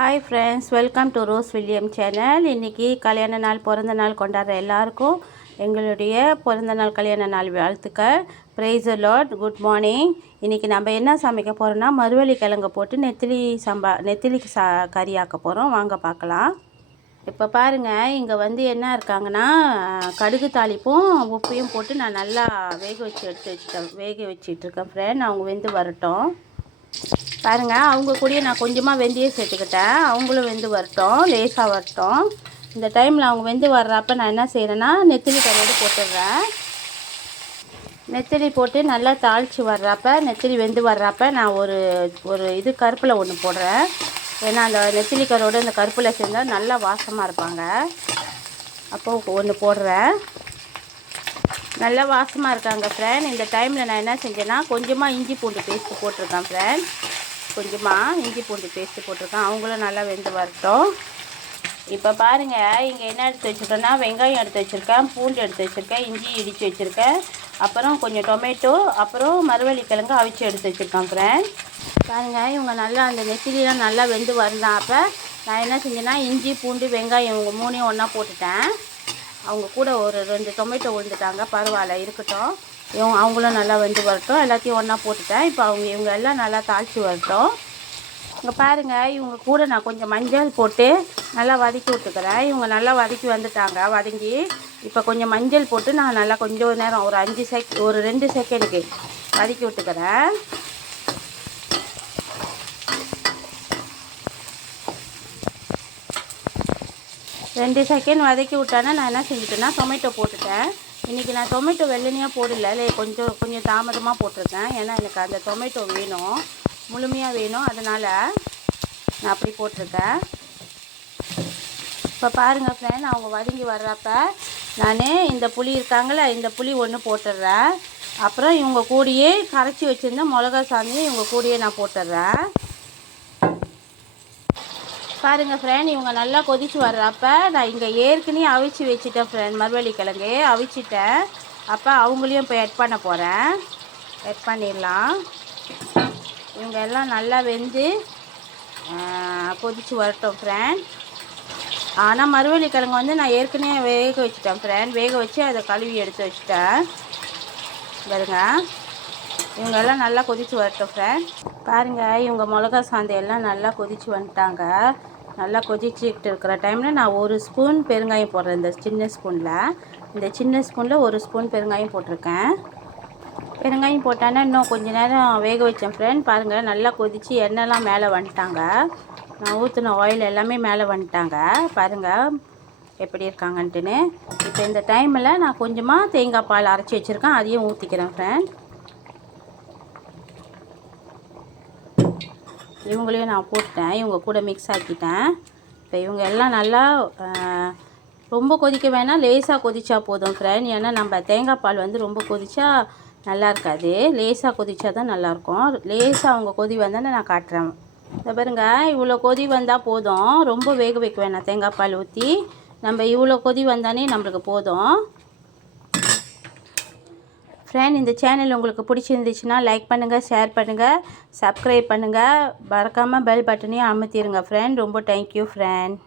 Hi friends, welcome to rose William channel. இன்றைக்கி கல்யாண நாள், பிறந்த நாள் கொண்டாடுற எல்லாருக்கும் எங்களுடைய பிறந்த நாள் கல்யாண நாள் வாழ்த்துக்கள். Praise the Lord. Good morning. இன்றைக்கி நம்ம என்ன சமைக்க போகிறோன்னா, மருவள்ளி கிழங்கு போட்டு நெத்திலி கறி ஆக்க போகிறோம். வாங்க பார்க்கலாம். இப்போ பாருங்கள், இங்கே வந்து என்ன இருக்காங்கன்னா, கடுகு தாளிப்பும் உப்பையும் போட்டு நான் நல்லா வேக வச்சிட்ருக்கேன் ஃப்ரெண்ட். அவங்க வெந்து வரட்டும். பாருங்கள், அவங்க கூடயே நான் கொஞ்சமாக வெந்தயம் சேர்த்துக்கிட்டேன். அவங்களும் வெந்து வரட்டும், லேசாக வரட்டும். இந்த டைமில் அவங்க வெந்து வர்றப்ப நான் என்ன செய்கிறேன்னா, நெத்திலி கறியோடு போட்டுடுறேன். நெத்திலி போட்டு நல்லா தாளித்து வர்றப்ப, நெத்திலி வெந்து வர்றப்ப நான் ஒரு இது கருப்பில் ஒன்று போடுறேன். ஏன்னா அந்த நெத்திலி கறியோடு அந்த கருப்பில் சேர்ந்தால் நல்லா வாசமாக இருப்பாங்க. அப்போது ஒன்று போடுறேன். நல்லா வாசமாக இருக்காங்க ஃப்ரெண்ட். இந்த டைமில் நான் என்ன செஞ்சேன்னா, கொஞ்சமாக இஞ்சி பூண்டு பேஸ்ட்டு போட்டிருக்கேன் ஃப்ரெண்ட். கொஞ்சமாக இஞ்சி பூண்டு பேஸ்ட்டு போட்டிருக்கேன். அவங்களும் நல்லா வெந்து வரட்டும். இப்போ பாருங்கள், இங்கே என்ன எடுத்து வச்சுருக்கேன்னா, வெங்காயம் எடுத்து வச்சுருக்கேன், பூண்டு எடுத்து வச்சுருக்கேன், இஞ்சி இடித்து வச்சுருக்கேன், அப்புறம் கொஞ்சம் டொமேட்டோ, அப்புறம் மரவள்ளி கிழங்கு அவிச்சு எடுத்து வச்சுருக்கேன் ஃப்ரெண்ட். பாருங்கள், இவங்க நல்லா அந்த நெத்திலிலாம் நல்லா வெந்து வரலாம். அப்போ நான் என்ன செஞ்சேன்னா, இஞ்சி பூண்டு வெங்காயம் இவங்க மூணையும் ஒன்றா போட்டுட்டேன். அவங்க கூட ஒரு 2 டொமேட்டோ விழுந்துட்டாங்க, பரவாயில்ல இருக்கட்டும். அவங்களும் நல்லா வெந்து வரட்டும். எல்லாத்தையும் ஒன்றா போட்டுட்டேன். இப்போ இவங்க எல்லாம் நல்லா தாளித்து வரட்டும். இங்கே பாருங்கள், இவங்க கூட நான் கொஞ்சம் மஞ்சள் போட்டு நல்லா வதக்கி விட்டுக்கிறேன். இவங்க நல்லா வதக்கி வந்துட்டாங்க. வதங்கி இப்போ கொஞ்சம் மஞ்சள் போட்டு நான் நல்லா கொஞ்சம் நேரம் ஒரு 2 செகண்டுக்கு வதக்கி விட்டுக்கிறேன். ரெண்டு செகண்ட் வதக்கி விட்டானே நான் என்ன செஞ்சுட்டேன்னா, டொமேட்டோ போட்டுட்டேன். இன்றைக்கி நான் டொமேட்டோ வெள்ளனியாக போடல, கொஞ்சம் தாமதமாக போட்டிருக்கேன். ஏன்னா எனக்கு அந்த டொமேட்டோ வேணும், முழுமையாக வேணும், அதனால் நான் அப்படி போட்டிருக்கேன். இப்போ பாருங்கள் ஃப்ரெண்ட், அவங்க வதங்கி வர்றப்ப நான் இந்த புளி இருக்காங்களே, இந்த புளி ஒன்று போட்டுடுறேன். அப்புறம் இவங்க கூடயே கரைச்சி வச்சுருந்த மிளகா சாந்தியும் இவங்க கூடயே நான் போட்டுடுறேன். பாருங்கள் ஃப்ரெண்ட், இவங்க நல்லா கொதித்து வர்றப்ப நான் இங்கே ஏற்கனவே அவிச்சு வச்சுட்டேன் ஃப்ரெண்ட். மரவள்ளி கிழங்கு அவிச்சிட்டேன். அப்போ அவங்களையும் இப்போ ஆட் பண்ண போகிறேன். ஆட் பண்ணிடலாம். இவங்க எல்லாம் நல்லா வெந்து கொதித்து வரட்டும் ஃப்ரெண்ட். ஆனால் மரவள்ளி கிழங்கு வந்து நான் ஏற்கனவே வேக வச்சுட்டேன் ஃப்ரெண்ட். வேக வச்சு அதை கழுவி எடுத்து வச்சுட்டேன். பாருங்க, இவங்கெல்லாம் நல்லா கொதித்து வரட்டும் ஃப்ரெண்ட். பாருங்கள், இவங்க மிளகா சாந்தையெல்லாம் நல்லா கொதித்து வந்துட்டாங்க. நல்லா கொதிச்சுக்கிட்டு இருக்கிற டைமில் நான் 1 ஸ்பூன் பெருங்காயம் போடுறேன். இந்த சின்ன ஸ்பூனில் 1 ஸ்பூன் பெருங்காயம் போட்டிருக்கேன். பெருங்காயம் போட்டானே இன்னும் கொஞ்சம் நேரம் வேக வச்சேன் ஃப்ரெண்ட். பாருங்கள், நல்லா கொதித்து எண்ணெய்லாம் மேலே வந்துட்டாங்க. நான் ஊற்றின ஆயில் எல்லாமே மேலே வந்துட்டாங்க. பாருங்கள் எப்படி இருக்காங்கன்ட்டுன்னு. இப்போ இந்த டைமில் நான் கொஞ்சமாக தேங்காய் பால் அரைச்சி வச்சுருக்கேன், அதையும் ஊற்றிக்கிறேன் ஃப்ரெண்ட். இவங்களையும் நான் போட்டேன், இவங்க கூட மிக்ஸ் ஆக்கிட்டேன். இப்போ இவங்க எல்லாம் நல்லா ரொம்ப கொதிக்க வேணாம், லேசாக கொதிச்சா போதும் ஃப்ரெண்ட். ஏன்னா நம்ம தேங்காய் பால் வந்து ரொம்ப கொதிச்சா நல்லா இருக்காது. லேசாக கொதிச்சா தான் நல்லாயிருக்கும். லேசாக அவங்க கொதி வந்தானே நான் காட்டுறேன். இதை பாருங்க, இவ்வளோ கொதி வந்தால் போதும். ரொம்ப வேக வைக்க வேணாம். தேங்காய் பால் ஊற்றி நம்ம இவ்வளோ கொதி வந்தானே நம்மளுக்கு போதும் ஃப்ரெண்ட். இந்த சேனல் உங்களுக்கு பிடிச்சிருந்துச்சுன்னா லைக் பண்ணுங்கள், ஷேர் பண்ணுங்கள், சப்ஸ்கிரைப் பண்ணுங்கள், மறக்காமல் பெல் பட்டனையும் அமுத்திடுங்க ஃப்ரெண்ட். ரொம்ப தேங்க்யூ ஃப்ரெண்ட்.